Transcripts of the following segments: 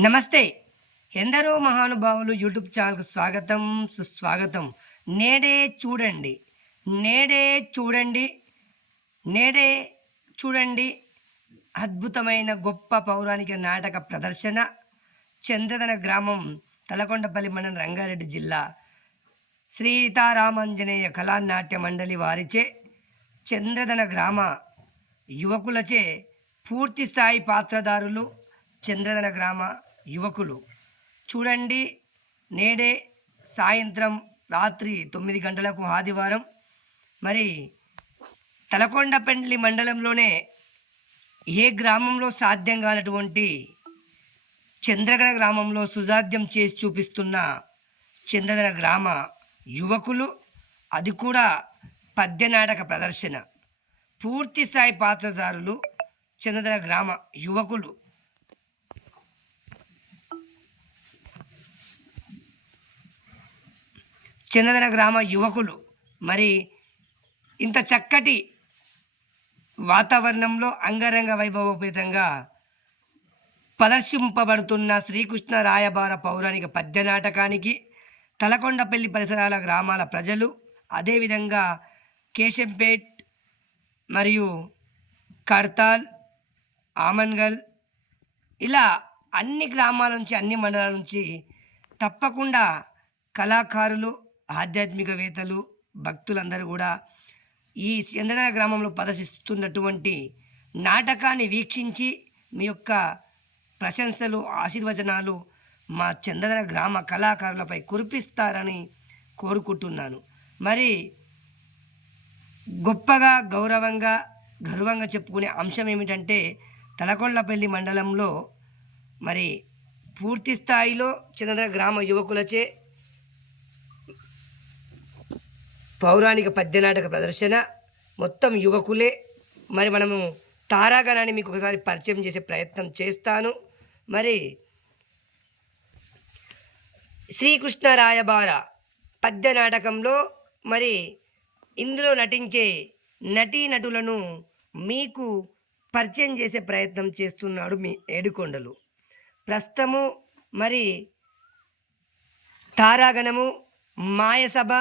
నమస్తే. ఎందరో మహానుభావులు యూట్యూబ్ ఛానల్కు స్వాగతం సుస్వాగతం. నేడే చూడండి. నేడే చూడండి. నేడే చూడండి. అద్భుతమైన గొప్ప పౌరాణిక నాటక ప్రదర్శన. చంద్రదన గ్రామం తలకొండపల్లి మండలం రంగారెడ్డి జిల్లా. శ్రీతారామాంజనేయ కళానాట్య మండలి వారిచే చంద్రదన గ్రామ యువకులచే పూర్తి స్థాయి పాత్రధారులు చంద్రదన గ్రామ యువకులు. చూడండి నేడే సాయంత్రం రాత్రి తొమ్మిది గంటలకు ఆదివారం. మరి తలకొండపల్లి మండలంలోనే ఏ గ్రామంలో సాధ్యం కానటువంటి చంద్రగడ గ్రామంలో సుసాధ్యం చేసి చూపిస్తున్న చంద్రగడ గ్రామ యువకులు అది కూడా పద్య నాటక ప్రదర్శన. పూర్తి స్థాయి పాత్రధారులు చంద్రగడ గ్రామ యువకులు. చిన్నదన గ్రామ యువకులు. మరి ఇంత చక్కటి వాతావరణంలో అంగరంగ వైభవపేతంగా ప్రదర్శింపబడుతున్న శ్రీకృష్ణ రాయబార పౌరాణిక పద్య నాటకానికి తలకొండపల్లి పరిసరాల గ్రామాల ప్రజలు అదేవిధంగా కేశంపేట్ మరియు కడ్తాల్ ఆమన్గల్ ఇలా అన్ని గ్రామాల నుంచి అన్ని మండలాల నుంచి తప్పకుండా కళాకారులు ఆధ్యాత్మికవేత్తలు భక్తులందరూ కూడా ఈ చందన గ్రామంలో ప్రదర్శిస్తున్నటువంటి నాటకాన్ని వీక్షించి మీ యొక్క ప్రశంసలు ఆశీర్వచనాలు మా చందన గ్రామ కళాకారులపై కురిపిస్తారని కోరుకుంటున్నాను. మరి గొప్పగా గౌరవంగా గర్వంగా చెప్పుకునే అంశం ఏమిటంటే తలకొండపల్లి మండలంలో మరి పూర్తి స్థాయిలో చంద్ర గ్రామ యువకులచే పౌరాణిక పద్యనాటక ప్రదర్శన మొత్తం యువకులే మరి మనము తారాగణాన్ని మీకు ఒకసారి పరిచయం చేసే ప్రయత్నం చేస్తాను. మరి శ్రీకృష్ణ రాయబార పద్య నాటకంలో మరి ఇందులో నటించే నటీనటులను మీకు పరిచయం చేసే ప్రయత్నం చేస్తున్నాడు మీ ఏడుకొండలు. ప్రస్తుతము మరి తారాగణము మాయసభ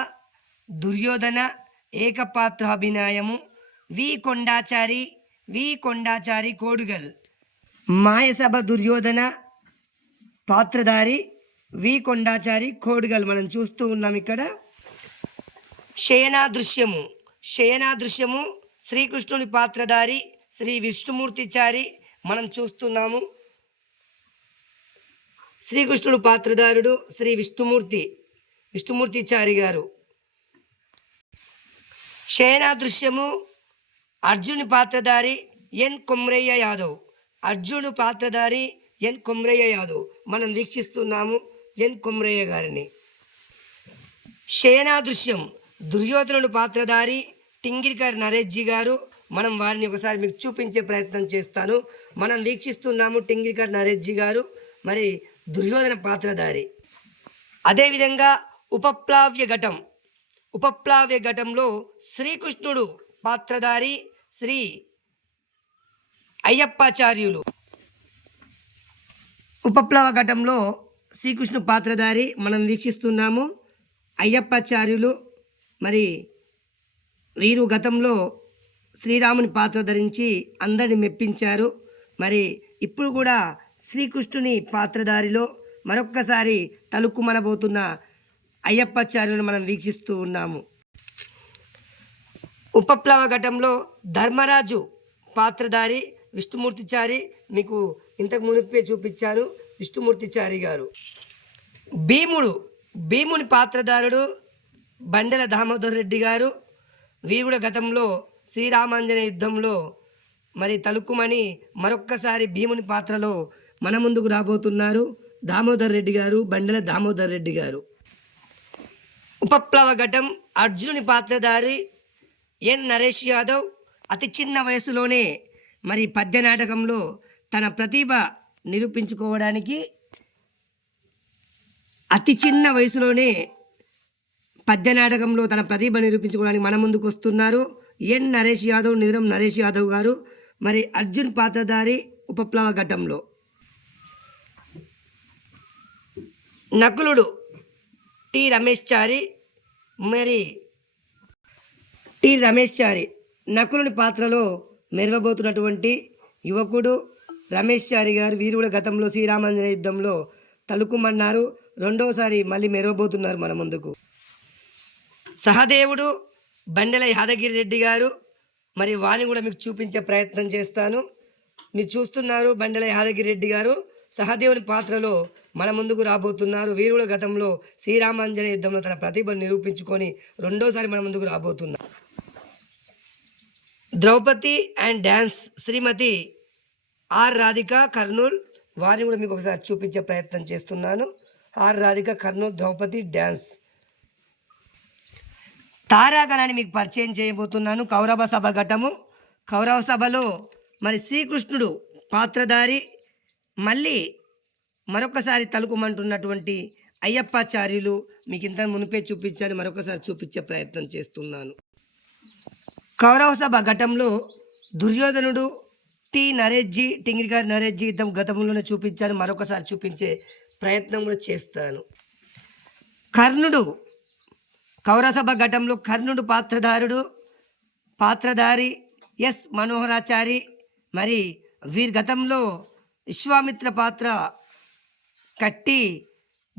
దుర్యోధన ఏకపాత్రాభినయము. వి కొండాచారి వి కొండాచారి కోడుగల్. మాయసభ దుర్యోధన పాత్రధారి వి కొండాచారి కోడుగల్ మనం చూస్తూ ఉన్నాం ఇక్కడ. శయనా దృశ్యము శయనా దృశ్యము శ్రీకృష్ణుని పాత్రధారి శ్రీ విష్ణుమూర్తిచారి మనం చూస్తున్నాము. శ్రీకృష్ణుడు పాత్రధారుడు శ్రీ విష్ణుమూర్తి విష్ణుమూర్తిచారి గారు. శయనా దృశ్యము అర్జుని పాత్రధారి ఎన్ కొమ్రయ్య యాదవ్. అర్జును పాత్రధారి ఎన్ కొమ్రయ్య యాదవ్. మనం వీక్షిస్తున్నాము ఎన్ కొమ్రయ్య గారిని. శయనా దృశ్యం దుర్యోధనుడు పాత్రధారి టింగిరికర్ నరేష్జీ గారు. మనం వారిని ఒకసారి మీకు చూపించే ప్రయత్నం చేస్తాను. మనం వీక్షిస్తున్నాము టింగిరికర్ నరేష్జీ గారు మరి దుర్యోధన పాత్రధారి. అదేవిధంగా ఉపప్లావ్య ఘటం. ఉపప్లావ్య ఘటంలో శ్రీకృష్ణుడు పాత్రధారి శ్రీ అయ్యప్పాచార్యులు. ఉపప్లవ ఘటంలో శ్రీకృష్ణు పాత్రధారి మనం వీక్షిస్తున్నాము. అయ్యప్పాచార్యులు మరి వీరు గతంలో శ్రీరాముని పాత్ర ధరించి అందరిని మెప్పించారు. మరి ఇప్పుడు కూడా శ్రీకృష్ణుని పాత్రధారిలో మరొక్కసారి తలుక్కుమనబోతున్న అయ్యప్పాచార్యులు మనం వీక్షిస్తూ ఉన్నాము. ఉపప్లవ ఘటంలో ధర్మరాజు పాత్రధారి విష్ణుమూర్తిచారి మీకు ఇంతకు మునిపే చూపించాను విష్ణుమూర్తిచారి గారు. భీముడు భీముని పాత్రధారుడు బండెల దామోదర్ రెడ్డి గారు. వీరుడు గతంలో శ్రీరామాంజన యుద్ధంలో మరి తలుకుమని మరొక్కసారి భీముని పాత్రలో మన ముందుకు రాబోతున్నారు. దామోదర్ రెడ్డి గారు బండెల దామోదర్ రెడ్డి గారు. ఉపప్లవ ఘటం అర్జునుని పాత్రధారి ఎన్ నరేష్ యాదవ్ అతి చిన్న వయసులోనే మరి పద్య నాటకంలో తన ప్రతిభ నిరూపించుకోవడానికి అతి చిన్న వయసులోనే పద్య నాటకంలో తన ప్రతిభ నిరూపించుకోవడానికి మన ముందుకు వస్తున్నారు. ఎన్ నరేష్ యాదవ్ నిజం నరేష్ యాదవ్ గారు. మరి అర్జున్ పాత్రధారి ఉపప్లవ ఘటంలో నకులుడు టి రమేష్ చారి మరి టి రమేష్ చారి నకులుని పాత్రలో మెరవబోతున్నటువంటి యువకుడు రమేష్ చారి గారు వీరు కూడా గతంలో శ్రీరామాంజనేయ యుద్ధంలో తలుకుమన్నారు. రెండోసారి మళ్ళీ మెరవబోతున్నారు మన ముందుకు. సహదేవుడు బండెల యాదగిరి రెడ్డి గారు మరి వారిని కూడా మీకు చూపించే ప్రయత్నం చేస్తాను. మీరు చూస్తున్నారు బండెల యాదగిరి రెడ్డి గారు సహదేవుని పాత్రలో మన ముందుకు రాబోతున్నారు. వీరుల గతంలో శ్రీరామాంజనే యుద్ధంలో తన ప్రతిభను నిరూపించుకొని రెండోసారి మన ముందుకు రాబోతున్నారు. Draupadi and dance Shrimati R Radhika Kurnool. వారిని కూడా మీకు ఒకసారి చూపించే ప్రయత్నం చేస్తున్నాను. ఆర్ రాధిక కర్నూల్ ద్రౌపది డ్యాన్స్ తారాగణాన్ని మీకు పరిచయం చేయబోతున్నాను. కౌరవ సభ ఘటము. కౌరవ సభలో మరి శ్రీకృష్ణుడు పాత్రధారి. మళ్ళీ మరొకసారి తలుకుమంటున్నటువంటి అయ్యప్పాచార్యులు మీకు ఇంత మునిపే చూపించాను మరొకసారి చూపించే ప్రయత్నం చేస్తున్నాను. కౌరవ సభ ఘటంలో దుర్యోధనుడు టి. నరేష్జీ టింగిరిగారి నరేష్జీ ఇద్దరు గతంలోనే చూపించాను మరొకసారి చూపించే ప్రయత్నం కూడా చేస్తాను. కర్ణుడు కౌరసభ ఘటంలో కర్ణుడు పాత్రధారుడు పాత్రధారి ఎస్. మనోహరాచారి మరి వీరి గతంలో విశ్వామిత్ర పాత్ర కట్టి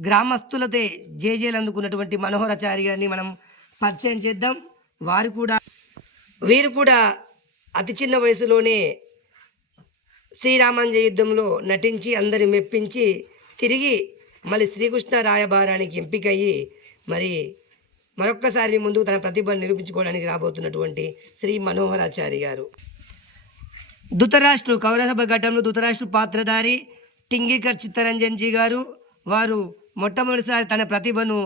గ్రామస్తులతో జేజేలు అందుకున్నటువంటి మనోహరాచారి గారిని మనం పరిచయం చేద్దాం. వారు కూడా వీరు కూడా అతి చిన్న వయసులోనే శ్రీరామంజ యుద్ధంలో నటించి అందరి మెప్పించి తిరిగి మళ్ళీ శ్రీకృష్ణ రాయబారానికి ఎంపికయ్యి మరి మరొక్కసారి మీ ముందుకు తన ప్రతిభను నిరూపించుకోవడానికి రాబోతున్నటువంటి శ్రీ మనోహరాచారి గారు. ధృతరాష్ట్రు కౌరసభ ఘట్టంలో ధృతరాష్ట్రు పాత్రధారి. టింగికర్ చిత్తరంజన్జీ గారు వారు మొట్టమొదటిసారి తన ప్రతిభను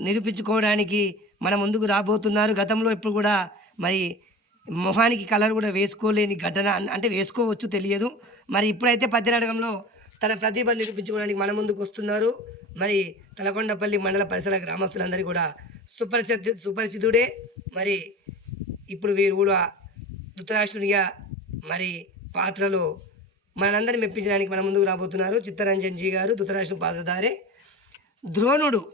నిరూపించుకోవడానికి మన ముందుకు రాబోతున్నారు. గతంలో ఇప్పుడు కూడా మరి మొహానికి కలర్ కూడా వేసుకోలేని ఘటన అంటే వేసుకోవచ్చు తెలియదు. మరి ఇప్పుడైతే పద్యనాటకంలో తన ప్రతిభ నిరూపించుకోవడానికి మన ముందుకు వస్తున్నారు. మరి తలకొండపల్లి మండల పరిసర గ్రామస్తులందరూ కూడా సుపరిచి సుపరిచితుడే. మరి ఇప్పుడు వీరు కూడా ధృతరాష్ట్రునిగా మరి పాత్రలో మనందరిని మెప్పించడానికి మన ముందుకు రాబోతున్నారు చిత్తరంజన్ జీ గారు ధృతరాష్ట్రుని పాదధారే. ద్రోణుడు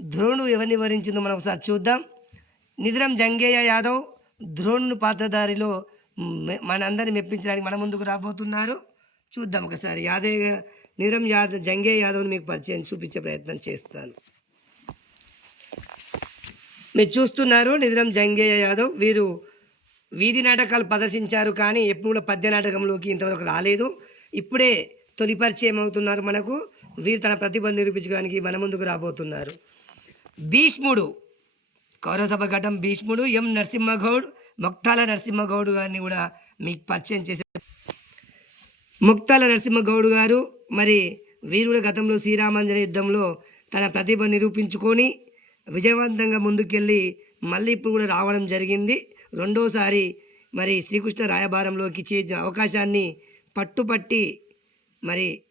ద్రోణుడు ఎవరిని వివరించిందో మనం ఒకసారి చూద్దాం. నిద్రం జంగేయ యాదవ్ ద్రోణుడు పాత్రధారిలో మె- మనందరిని మెప్పించడానికి మన ముందుకు రాబోతున్నారు. చూద్దాం ఒకసారి. యాదవ్ నిరం యాదవ్ జంగే యాదవ్ని మీకు పరిచయం చూపించే ప్రయత్నం చేస్తాను. మీరు చూస్తున్నారు నిద్రం జంగేయ యాదవ్. వీరు వీధి నాటకాలు ప్రదర్శించారు కానీ ఎప్పుడు కూడా పద్య నాటకంలోకి ఇంతవరకు రాలేదు. ఇప్పుడే తొలి పరిచయం అవుతున్నారు మనకు. వీరు తన ప్రతిభను నిరూపించడానికి మన ముందుకు రాబోతున్నారు. భీష్ముడు కౌరసభ ఘటం భీష్ముడు ఎం నరసింహగౌడ్ ముక్తాల నరసింహగౌడ్ గారిని కూడా మీకు పరిచయం చేసే ముక్తాల నరసింహగౌడ్ గారు మరి వీరుడు గతంలో శ్రీరామాంజన యుద్ధంలో తన ప్రతిభ నిరూపించుకొని విజయవంతంగా ముందుకెళ్ళి మళ్ళీ ఇప్పుడు కూడా రావడం జరిగింది. రెండోసారి మరి శ్రీకృష్ణ రాయబారంలోకి చే అవకాశాన్ని పట్టుపట్టి మరి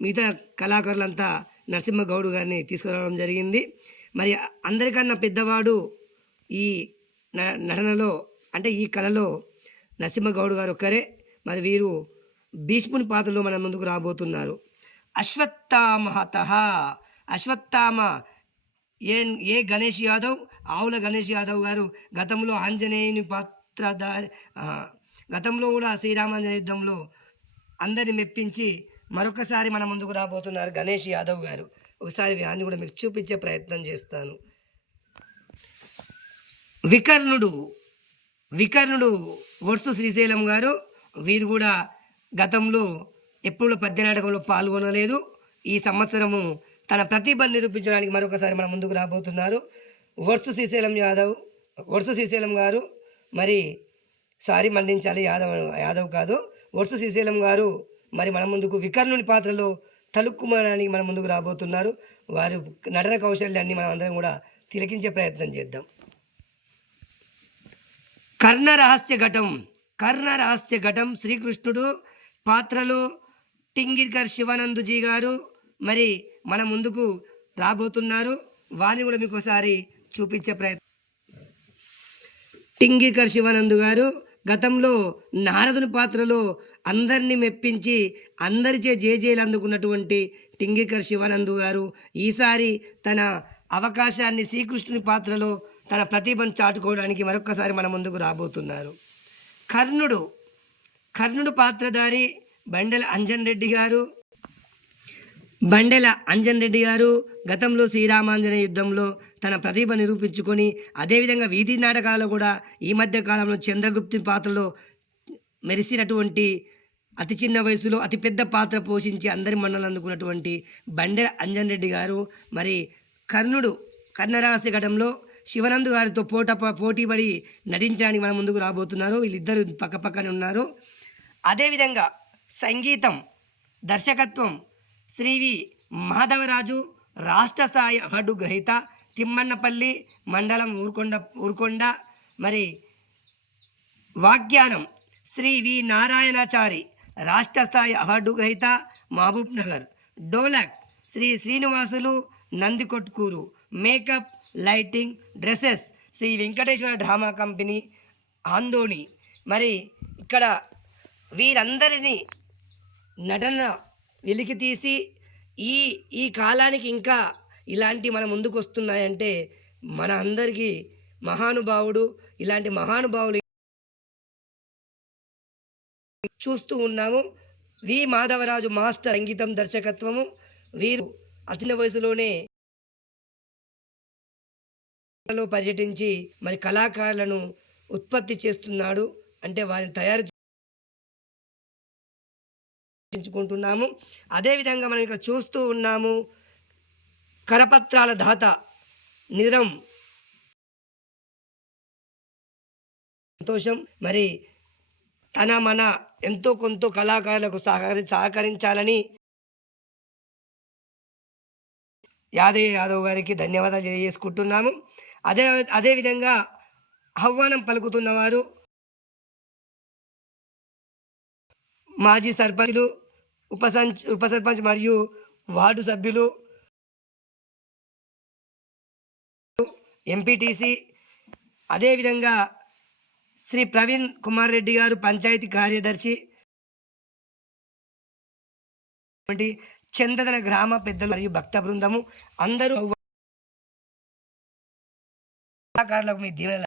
మిగతా కళాకారులంతా నరసింహగౌడ్ గారిని తీసుకురావడం జరిగింది. మరి అందరికన్నా పెద్దవాడు ఈ న- నటనలో అంటే ఈ కళలో నరసింహగౌడ్ గారు ఒక్కరే. మరి వీరు భీష్ముని పాత్రలో మన ముందుకు రాబోతున్నారు. అశ్వత్థామహత. అశ్వత్థామ ఏ ఏ గణేష్ యాదవ్ ఆవుల గణేష్ యాదవ్ గారు గతంలో ఆంజనేయుని పాత్రధారి గతంలో కూడా శ్రీరామాంజనేయ యుద్ధంలో అందరిని మెప్పించి మరొకసారి మన ముందుకు రాబోతున్నారు గణేష్ యాదవ్ గారు. ఒకసారి వ్యాన్ని కూడా మీకు చూపించే ప్రయత్నం చేస్తాను. వికర్ణుడు వికర్ణుడు వర్సు శ్రీశైలం గారు వీరు కూడా గతంలో ఎప్పుడు పద్య నాటకంలో పాల్గొనలేదు. ఈ సంవత్సరము తన ప్రతిభ నిరూపించడానికి మరొకసారి మన ముందుకు రాబోతున్నారు. వర్సు శ్రీశైలం యాదవ్ వర్సు శ్రీశైలం గారు మరి సారీ మండించాలి యాదవ్ యాదవ్ కాదు. వర్సు శ్రీశైలం గారు మరి మన ముందుకు వికర్ణుని పాత్రలో తలుక్కుమడానికి మన ముందుకు రాబోతున్నారు. వారు నటన కౌశల్యాన్ని మనం అందరం కూడా తిలకించే ప్రయత్నం చేద్దాం. కర్ణ రహస్య ఘటం కర్ణ రహస్య ఘటం శ్రీకృష్ణుడు పాత్రలో టింగిర్కర్ శివానందుజీ గారు మరి మన ముందుకు రాబోతున్నారు. వారిని కూడా మీకు ఒకసారి చూపించే ప్రయత్నం. టింగికర్ శివానంద్ గారు గతంలో నారదుని పాత్రలో అందరినీ మెప్పించి అందరిచే జేజేలు అందుకున్నటువంటి టింగికర్ శివానందు గారు ఈసారి తన అవకాశాన్ని శ్రీకృష్ణుని పాత్రలో తన ప్రతిభను చాటుకోవడానికి మరొక్కసారి మన ముందుకు రాబోతున్నారు. కర్ణుడు కర్ణుడు పాత్రధారి బండెల అంజన్ రెడ్డి గారు. బండెల అంజన్ రెడ్డి గారు గతంలో శ్రీరామాంజన యుద్ధంలో తన ప్రతిభ నిరూపించుకొని అదేవిధంగా వీధి నాటకాలు కూడా ఈ మధ్య కాలంలో చంద్రగుప్తి పాత్రలో మెరిసినటువంటి అతి చిన్న వయసులో అతిపెద్ద పాత్ర పోషించి అందరి మన్నలు అందుకున్నటువంటి బండెర అంజన్ రెడ్డి గారు. మరి కర్ణుడు కర్ణరాశి ఘటంలో శివనందు గారితో పోట పోటీపడి నటించడానికి మన ముందుకు రాబోతున్నారు. వీళ్ళిద్దరు పక్క పక్కనే ఉన్నారు. అదేవిధంగా సంగీతం దర్శకత్వం శ్రీవి మాధవరాజు రాష్ట్ర స్థాయి అవార్డు గ్రహీత తిమ్మన్నపల్లి మండలం ఊరుకొండ ఊరుకొండ. మరి వాగ్యానం శ్రీ వి నారాయణాచారి రాష్ట్ర స్థాయి అవార్డు గ్రహీత Mahbub Nagar. Dholak Shri Srinivasulu Nandikotkur. Makeup lighting dresses Shri Venkateswara drama company Adoni మరి ఇక్కడ వీరందరినీ నటన వెలికి తీసి ఈ ఈ కాలానికి ఇంకా ఇలాంటి మన ముందుకు వస్తున్నాయంటే మన అందరికీ మహానుభావుడు ఇలాంటి మహానుభావులు చూస్తూ ఉన్నాము. వి. మాధవరాజు మాస్టర్ సంగీతం దర్శకత్వము. వీరు అతిన వయసులోనే పర్యటించి మరి కళాకారులను ఉత్పత్తి చేస్తున్నాడు. అంటే వారిని తయారు చర్చించుకుంటున్నాము అదేవిధంగా మనం ఇక్కడ చూస్తూ ఉన్నాము. కరపత్రాల దాత నిరం సంతోషం. మరి తన మన ఎంతో కొంత కళాకారులకు సహకరి సహకరించాలని యాదయ్య యాదవ్ గారికి ధన్యవాదాలు తెలియజేసుకుంటున్నాము. అదే అదేవిధంగా ఆహ్వానం పలుకుతున్నవారు మాజీ సర్పంచులు ఉప ఉప సర్పంచ్ మరియు వార్డు సభ్యులు ఎంపీటీసీ. అదేవిధంగా శ్రీ ప్రవీణ్ కుమార్ రెడ్డి గారు పంచాయతీ కార్యదర్శి. చందన గ్రామ పెద్దలు మరియు భక్త బృందము అందరూ కళాకారులకు మీ దీవెన